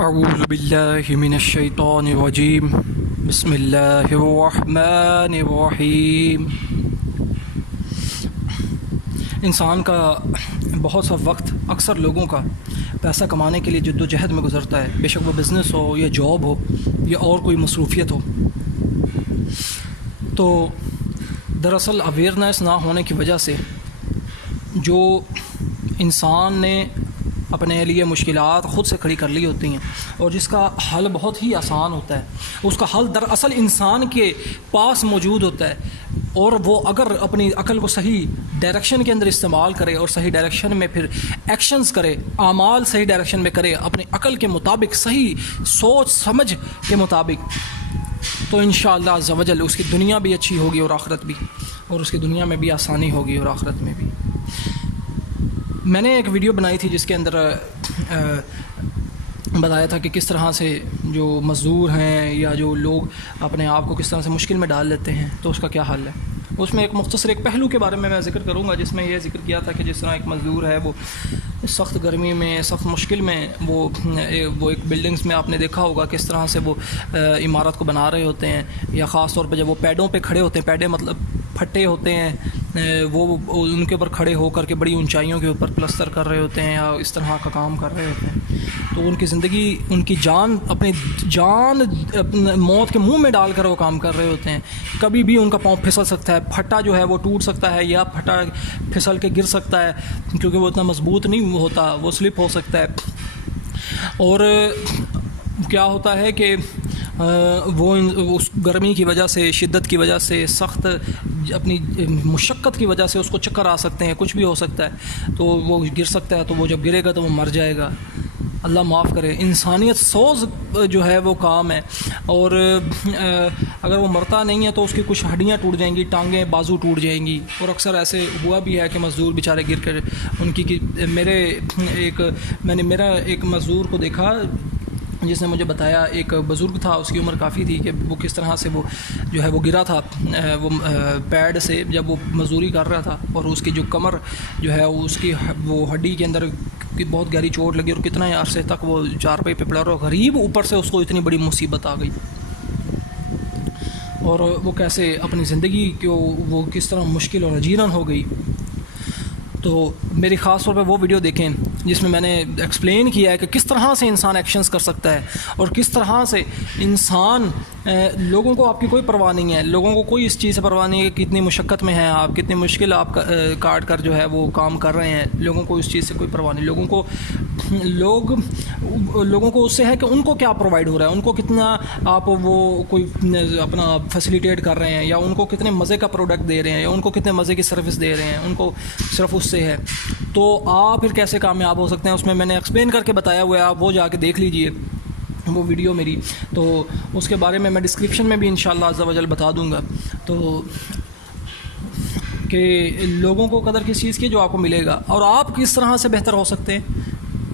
اعوذ باللہ من الشیطان الرجیم بسم اللہ الرحمن الرحیم۔ انسان کا بہت سا وقت اکثر لوگوں کا پیسہ کمانے کے لیے جد و جہد میں گزرتا ہے، بے شک وہ بزنس ہو یا جاب ہو یا اور کوئی مصروفیت ہو۔ تو دراصل اویئرنیس نہ ہونے کی وجہ سے جو انسان نے اپنے لیے مشکلات خود سے کھڑی کر لی ہوتی ہیں اور جس کا حل بہت ہی آسان ہوتا ہے، اس کا حل دراصل انسان کے پاس موجود ہوتا ہے، اور وہ اگر اپنی عقل کو صحیح ڈائریکشن کے اندر استعمال کرے اور صحیح ڈائریکشن میں پھر ایکشنز کرے، اعمال صحیح ڈائریکشن میں کرے اپنی عقل کے مطابق، صحیح سوچ سمجھ کے مطابق، تو انشاءاللہ عز و جل اس کی دنیا بھی اچھی ہوگی اور آخرت بھی، اور اس کی دنیا میں بھی آسانی ہوگی اور آخرت میں بھی۔ میں نے ایک ویڈیو بنائی تھی جس کے اندر بتایا تھا کہ کس طرح سے جو مزدور ہیں یا جو لوگ اپنے آپ کو کس طرح سے مشکل میں ڈال لیتے ہیں تو اس کا کیا حل ہے۔ اس میں ایک مختصر ایک پہلو کے بارے میں ذکر کروں گا، جس میں یہ ذکر کیا تھا کہ جس طرح ایک مزدور ہے وہ سخت گرمی میں، سخت مشکل میں، وہ ایک بلڈنگز میں آپ نے دیکھا ہوگا کس طرح سے وہ عمارت کو بنا رہے ہوتے ہیں، یا خاص طور پہ جب وہ پیڈوں پہ کھڑے ہوتے ہیں، پیڈے مطلب پھٹے ہوتے ہیں، وہ ان کے اوپر کھڑے ہو کر کے بڑی اونچائیوں کے اوپر پلستر کر رہے ہوتے ہیں یا اس طرح کا کام کر رہے ہوتے ہیں، تو ان کی زندگی، ان کی جان، اپنی جان موت کے منہ میں ڈال کر وہ کام کر رہے ہوتے ہیں۔ کبھی بھی ان کا پاؤں پھسل سکتا ہے، پھٹا جو ہے وہ ٹوٹ سکتا ہے یا پھٹا پھسل کے گر سکتا ہے، کیونکہ وہ اتنا مضبوط نہیں ہوتا، وہ سلپ ہو سکتا ہے۔ اور کیا ہوتا ہے کہ وہ اس گرمی کی وجہ سے، شدت کی وجہ سے، سخت اپنی مشقت کی وجہ سے اس کو چکر آ سکتے ہیں، کچھ بھی ہو سکتا ہے، تو وہ گر سکتا ہے، تو وہ جب گرے گا تو وہ مر جائے گا۔ اللہ معاف کرے، انسانیت سوز جو ہے وہ کام ہے، اور اگر وہ مرتا نہیں ہے تو اس کی کچھ ہڈیاں ٹوٹ جائیں گی، ٹانگیں بازو ٹوٹ جائیں گی، اور اکثر ایسے ہوا بھی ہے کہ مزدور بیچارے گر کر ان کی میں نے میرا ایک مزدور کو دیکھا جس نے مجھے بتایا، ایک بزرگ تھا، اس کی عمر کافی تھی، کہ وہ کس طرح سے وہ جو ہے وہ گرا تھا وہ پیڈ سے جب وہ مزدوری کر رہا تھا، اور اس کی جو کمر جو ہے اس کی وہ ہڈی کے اندر کی بہت گہری چوٹ لگی، اور کتنا عرصے تک وہ چارپائی پہ پڑا رہا، غریب اوپر سے اس کو اتنی بڑی مصیبت آ گئی، اور وہ کیسے اپنی زندگی کو وہ کس طرح مشکل اور اجیرن ہو گئی۔ تو میری خاص طور پہ وہ ویڈیو دیکھیں جس میں نے ایکسپلین کیا ہے کہ کس طرح سے انسان ایکشنز کر سکتا ہے، اور کس طرح سے انسان لوگوں کو آپ کی کوئی پرواہ نہیں ہے، لوگوں کو کوئی اس چیز سے پرواہ نہیں ہے کہ کتنی مشقت میں ہیں آپ، کتنی مشکل آپ کاٹ کر جو ہے وہ کام کر رہے ہیں، لوگوں کو اس چیز سے کوئی پرواہ نہیں، لوگوں کو اس سے ہے کہ ان کو کیا پرووائڈ ہو رہا ہے، ان کو کتنا آپ وہ کوئی اپنا فیسیلیٹیٹ کر رہے ہیں، یا ان کو کتنے مزے کا پروڈکٹ دے رہے ہیں، یا ان کو کتنے مزے کی سروس دے رہے ہیں، ان کو صرف اس سے ہے۔ تو آپ پھر کیسے کامیاب ہو سکتے ہیں، اس میں نے ایکسپلین کر کے بتایا ہوا ہے، آپ وہ جا کے دیکھ لیجئے وہ ویڈیو میری، تو اس کے بارے میں ڈسکرپشن میں بھی انشاءاللہ عز و جل بتا دوں گا، تو کہ لوگوں کو قدر کس چیز کی جو آپ کو ملے گا، اور آپ کس طرح سے بہتر ہو سکتے ہیں،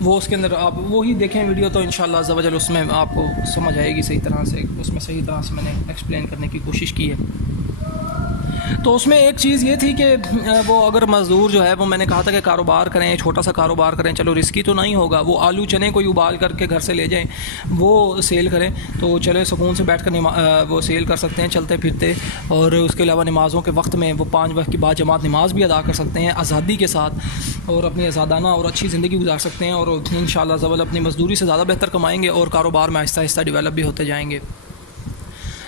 وہ اس کے اندر آپ وہی دیکھیں ویڈیو، تو انشاءاللہ عز و جل اس میں آپ کو سمجھ آئے گی صحیح طرح سے، اس میں صحیح طرح سے میں نے ایکسپلین کرنے کی کوشش کی ہے۔ تو اس میں ایک چیز یہ تھی کہ وہ اگر مزدور جو ہے وہ، میں نے کہا تھا کہ کاروبار کریں، چھوٹا سا کاروبار کریں، چلو رسکی تو نہیں ہوگا، وہ آلو چنے کوئی ابال کر کے گھر سے لے جائیں، وہ سیل کریں، تو چلے سکون سے بیٹھ کر وہ سیل کر سکتے ہیں چلتے پھرتے، اور اس کے علاوہ نمازوں کے وقت میں وہ 5 وقت کی بعد جماعت نماز بھی ادا کر سکتے ہیں آزادی کے ساتھ، اور اپنی آزادانہ اور اچھی زندگی گزار سکتے ہیں، اور انشاءاللہ زبل اپنی مزدوری سے زیادہ بہتر کمائیں گے، اور کاروبار میں آہستہ آہستہ ڈیولپ بھی ہوتے جائیں گے،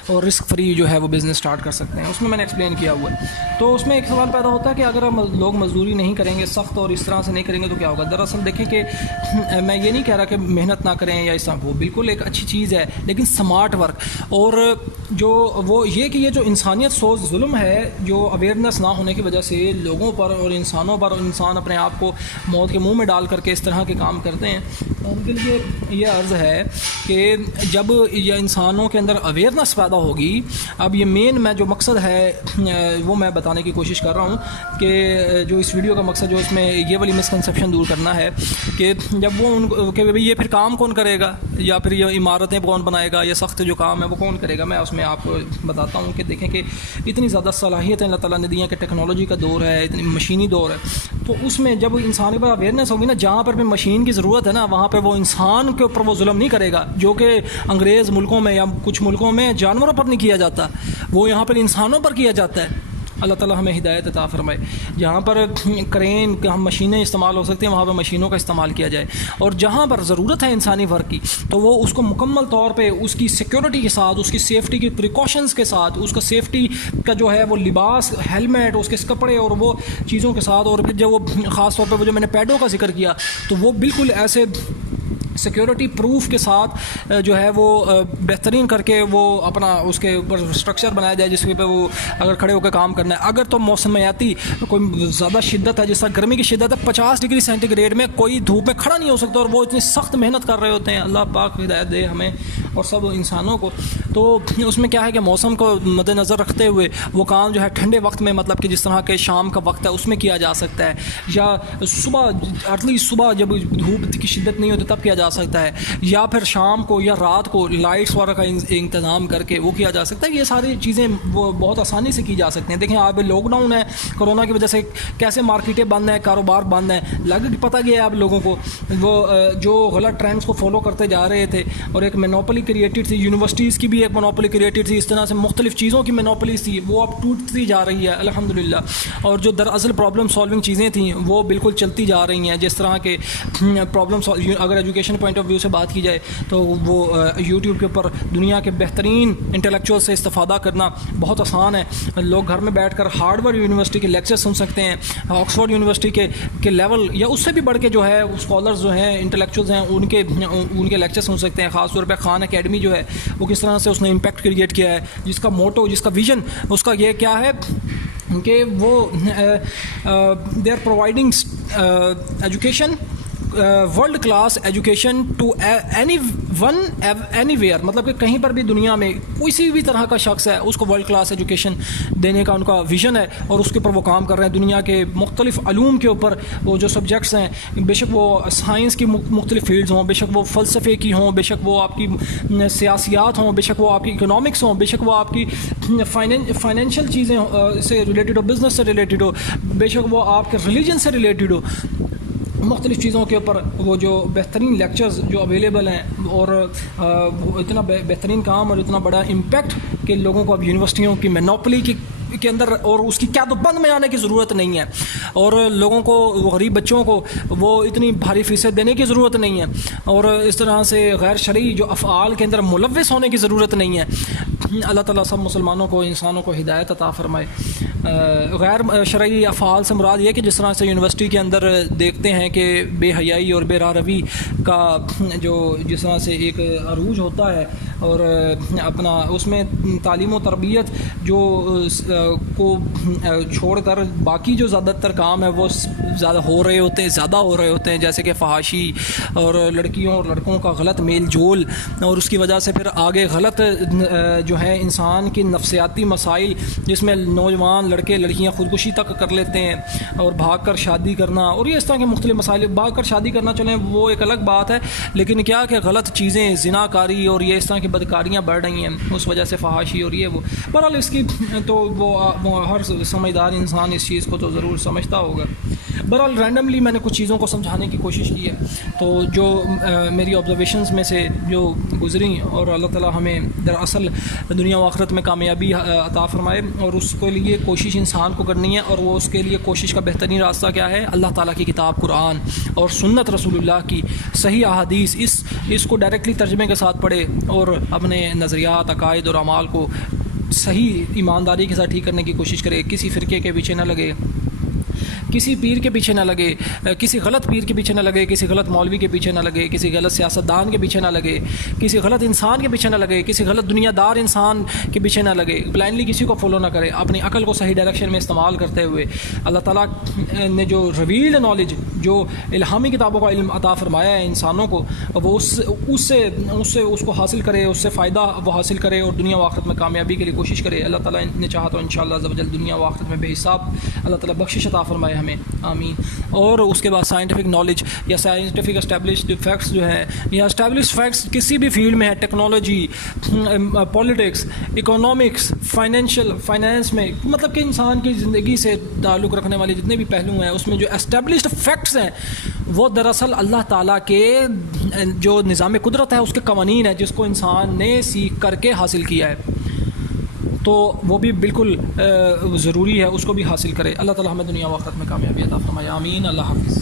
اور رسک فری جو ہے وہ بزنس سٹارٹ کر سکتے ہیں۔ اس میں نے ایکسپلین کیا ہوا ہے۔ تو اس میں ایک سوال پیدا ہوتا ہے کہ اگر لوگ مزدوری نہیں کریں گے سخت اور اس طرح سے نہیں کریں گے تو کیا ہوگا۔ دراصل دیکھیں کہ میں یہ نہیں کہہ رہا کہ محنت نہ کریں یا اس طرح، وہ بالکل ایک اچھی چیز ہے، لیکن سمارٹ ورک، اور جو وہ یہ کہ یہ جو انسانیت سوز ظلم ہے، جو اویئرنیس نہ ہونے کی وجہ سے لوگوں پر اور انسانوں پر، انسان اپنے آپ کو موت کے منہ میں ڈال کر کے اس طرح کے کام کرتے ہیں، ان کے لیے یہ عرض ہے کہ جب یہ انسانوں کے اندر اویئرنیس پیدا ہوگی، اب یہ مین میں جو مقصد ہے وہ میں بتانے کی کوشش کر رہا ہوں کہ جو اس ویڈیو کا مقصد جو اس میں یہ والی مسکنسیپشن دور کرنا ہے کہ جب وہ کہ بھئی یہ پھر کام کون کرے گا، یا پھر یہ عمارتیں کون بنائے گا، یہ سخت جو کام ہے وہ کون کرے گا؟ میں اس میں آپ کو بتاتا ہوں کہ دیکھیں کہ اتنی زیادہ صلاحیتیں اللہ تعالیٰ نے دی ہیں کہ ٹیکنالوجی کا دور ہے، اتنی مشینی دور ہے، تو اس میں جب انسان کے پاس اویئرنیس ہوگی نا، جہاں پر بھی مشین کی ضرورت ہے نا، وہاں پہ وہ انسان کے اوپر وہ ظلم نہیں کرے گا، جو کہ انگریز ملکوں میں یا کچھ ملکوں میں جانوروں پر نہیں کیا جاتا، وہ یہاں پر انسانوں پر کیا جاتا ہے۔ اللہ تعالیٰ ہمیں ہدایت عطا فرمائے۔ جہاں پر کرین ہم مشینیں استعمال ہو سکتی ہیں، وہاں پر مشینوں کا استعمال کیا جائے، اور جہاں پر ضرورت ہے انسانی ورک کی تو وہ اس کو مکمل طور پہ اس کی سیکیورٹی کے ساتھ، اس کی سیفٹی کی پریکاشنز کے ساتھ، اس کا سیفٹی کا جو ہے وہ لباس، ہیلمٹ، اس کے کپڑے اور وہ چیزوں کے ساتھ، اور پھر جب وہ خاص طور پہ وہ جو میں نے پیڈوں کا ذکر کیا تو وہ بالکل ایسے سیکیورٹی پروف کے ساتھ جو ہے وہ بہترین کر کے وہ اپنا اس کے اوپر اسٹرکچر بنایا جائے، جس پہ وہ اگر کھڑے ہو کے کام کرنا ہے۔ اگر تو موسمیاتی کوئی زیادہ شدت ہے، جس طرح گرمی کی شدت ہے، 50 ڈگری سینٹی گریڈ میں کوئی دھوپ میں کھڑا نہیں ہو سکتا، اور وہ اتنی سخت محنت کر رہے ہوتے ہیں، اللہ پاک ہدایت دے ہمیں اور سب انسانوں کو۔ تو اس میں کیا ہے کہ موسم کو مد نظر رکھتے ہوئے وہ کام جو ہے ٹھنڈے وقت میں، مطلب کہ جس طرح کے شام کا وقت ہے اس میں کیا جا سکتا ہے، یا صبح ارلی صبح جب دھوپ کی شدت نہیں ہوتی تب کیا جا سکتا ہے، یا پھر شام کو یا رات کو لائٹس وغیرہ کا انتظام کر کے وہ کیا جا سکتا ہے۔ یہ ساری چیزیں وہ بہت آسانی سے کی جا سکتی ہیں۔ دیکھیں آپ لاک ڈاؤن ہے، کرونا کی وجہ سے کیسے مارکیٹیں بند ہیں، کاروبار بند ہیں، پتہ گیا ہے آپ لوگوں کو، وہ جو غلط ٹرینڈس کو فالو کرتے جا رہے تھے، اور ایک مونوپلی کریٹڈ تھی، یونیورسٹیز کی بھی ایک مونوپلی کریٹڈ تھی، اس طرح سے مختلف چیزوں کی مونوپلیز تھی، وہ اب ٹوٹتی جا رہی ہے الحمدللہ، اور جو دراصل پرابلم سالونگ چیزیں تھیں وہ بالکل چلتی جا رہی ہیں، جس طرح کے پرابلم اگر ایجوکیشن پوائنٹ آف ویو سے بات کی جائے تو وہ یوٹیوب کے اوپر دنیا کے بہترین انٹلیکچوئل سے استفادہ کرنا بہت آسان ہے۔ لوگ گھر میں بیٹھ کر ہارڈورڈ یونیورسٹی کے لیکچر سن سکتے ہیں، آکسفورڈ یونیورسٹی کے لیول یا اس سے بھی بڑھ کے جو ہے اسکالرز جو ہیں، انٹلیکچوئلز ہیں، ان کے لیکچر سن سکتے ہیں۔ خاص طور پہ خان اکیڈمی جو ہے وہ کس طرح سے اس نے امپیکٹ کریٹ کیا ہے، جس کا موٹو، جس کا ویژن اس کا یہ کیا ہے کہ وہ they are providing education, world class education to anyone anywhere, مطلب کہ کہیں پر بھی دنیا میں کسی بھی طرح کا شخص ہے اس کو ورلڈ کلاس ایجوکیشن دینے کا ان کا ویژن ہے، اور اس کے اوپر وہ کام کر رہے ہیں۔ دنیا کے مختلف علوم کے اوپر وہ جو سبجیکٹس ہیں، بے شک وہ سائنس کی مختلف فیلڈز ہوں، بے شک وہ فلسفے کی ہوں، بے شک وہ آپ کی سیاسیات ہوں، بے شک وہ آپ کی اکنامکس ہوں، بے شک وہ آپ کی فائنینشیل چیزیں سے ریلیٹڈ ہو، بزنس سے ریلیٹڈ ہو، بے شک وہ آپ کے ریلیجن سے ریلیٹڈ ہو، مختلف چیزوں کے اوپر وہ جو بہترین لیکچرز جو اویلیبل ہیں، اور اتنا بہترین کام اور اتنا بڑا امپیکٹ کہ لوگوں کو اب یونیورسٹیوں کی مونوپلی کے اندر اور اس کی قید و بند میں آنے کی ضرورت نہیں ہے، اور لوگوں کو، غریب بچوں کو وہ اتنی بھاری فیسیں دینے کی ضرورت نہیں ہے، اور اس طرح سے غیر شرعی جو افعال کے اندر ملوث ہونے کی ضرورت نہیں ہے۔ اللہ تعالیٰ سب مسلمانوں کو، انسانوں کو ہدایت عطا فرمائے۔ غیر شرعی افعال سے مراد یہ کہ جس طرح سے یونیورسٹی کے اندر دیکھتے ہیں کہ بے حیائی اور بے راہ روی کا جو جس طرح سے ایک عروج ہوتا ہے، اور اپنا اس میں تعلیم و تربیت جو کو چھوڑ کر باقی جو زیادہ تر کام ہے وہ زیادہ ہو رہے ہوتے ہیں، جیسے کہ فحاشی اور لڑکیوں اور لڑکوں کا غلط میل جول، اور اس کی وجہ سے پھر آگے غلط جو ہے انسان کی نفسیاتی مسائل، جس میں نوجوان لڑکے لڑکیاں خودکشی تک کر لیتے ہیں، اور بھاگ کر شادی کرنا، اور یہ اس طرح کے مختلف مسائل۔ بھاگ کر شادی کرنا چلیں وہ ایک الگ بات ہے، لیکن کیا کہ غلط چیزیں، زنا کاری اور یہ اس طرح کی بدکاریاں بڑھ رہی ہیں، اس وجہ سے فحاشی اور یہ وہ، بہرحال اس کی تو وہ ہر سمجھدار انسان اس چیز کو تو ضرور سمجھتا ہوگا۔ بہرحال رینڈملی میں نے کچھ چیزوں کو سمجھانے کی کوشش کی ہے، تو جو میری آبزرویشنز میں سے جو گزری، اور اللہ تعالیٰ ہمیں دراصل دنیا و آخرت میں کامیابی عطا فرمائے، اور اس کے لیے کوشش انسان کو کرنی ہے، اور وہ اس کے لیے کوشش کا بہترین راستہ کیا ہے؟ اللہ تعالیٰ کی کتاب قرآن اور سنت رسول اللہ کی صحیح احادیث، اس کو ڈائریکٹلی ترجمے کے ساتھ پڑھے، اور اپنے نظریات، عقائد اور اعمال کو صحیح ایمانداری کے ساتھ ٹھیک کرنے کی کوشش کرے، کسی فرقے کے پیچھے نہ لگے، کسی پیر کے پیچھے نہ لگے، کسی غلط پیر کے پیچھے نہ لگے، کسی غلط مولوی کے پیچھے نہ لگے، کسی غلط سیاستدان کے پیچھے نہ لگے، کسی غلط انسان کے پیچھے نہ لگے، کسی غلط دنیا دار انسان کے پیچھے نہ لگے، بلائنڈلی کسی کو فالو نہ کرے، اپنی عقل کو صحیح ڈائریکشن میں استعمال کرتے ہوئے اللہ تعالیٰ نے جو ریویلڈ نالج، جو الہامی کتابوں کا علم عطا فرمایا ہے انسانوں کو، وہ اس سے کو حاصل کرے، اس سے فائدہ وہ حاصل کرے، اور دنیا و آخرت میں کامیابی کے لیے کوشش کرے۔ اللہ تعالیٰ نے چاہا تو انشاءاللہ عز و جل دنیا و آخرت میں بے حساب اللہ تعالیٰ بخشش عطا فرمائے ہمیں، آمین. اور اس کے بعد سائنٹیفک نالج یا سائنٹیفک اسٹیبلشڈ فیکٹس جو ہے یا اسٹیبلشڈ فیکٹس کسی بھی فیلڈ میں ہے، ٹیکنالوجی، پولیٹکس، اکنامکس، فائنینس میں، مطلب کہ انسان کی زندگی سے تعلق رکھنے والے جتنے بھی پہلو ہیں اس میں جو اسٹیبلشڈ فیکٹس ہیں وہ دراصل اللہ تعالیٰ کے جو نظام قدرت ہے اس کے قوانین ہیں جس کو انسان نے سیکھ کر کے حاصل کیا ہے. تو وہ بھی بالکل ضروری ہے اس کو بھی حاصل کرے. اللہ تعالیٰ ہمیں دنیا و آخرت میں کامیابی عطا فرمائے. آمین. اللہ حافظ.